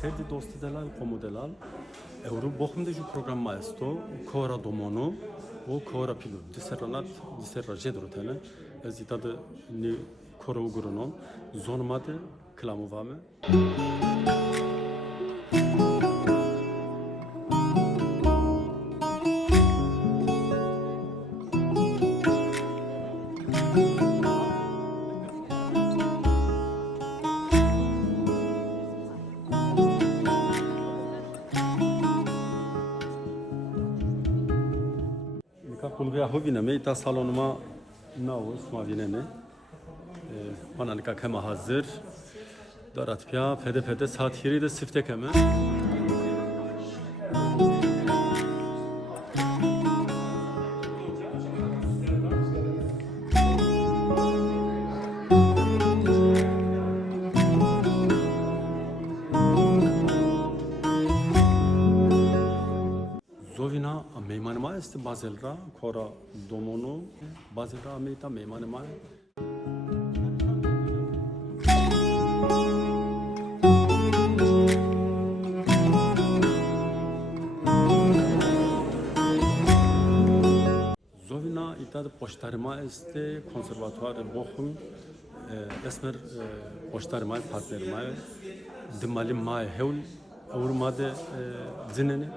خیلی دوستی دلال قومو دلال اورو بخم دیجو پروگرام ماستو کورا دومونو و کورا پیلو دیسرانات دیسر جدرو تنه ازیتاد نی کورا گرونون زونماده کلامو وامه Kulga hovine me ita salonuma navus mavine me bana nika kema hazır darat pya pede saat yeri de sifte keme Zovina meymanıma esti Bazelra kora domonu Bazelra ameyta meymanıma Zovina itad poştarıma esti konservatuar Bochum esmer poştarıma partnerima dimalim ma heul avurmade zinene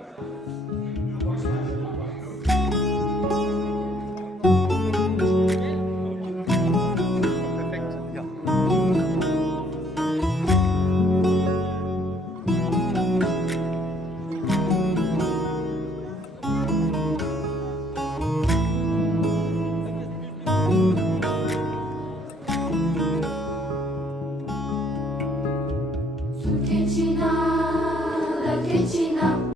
Su che ci na, la che ci na.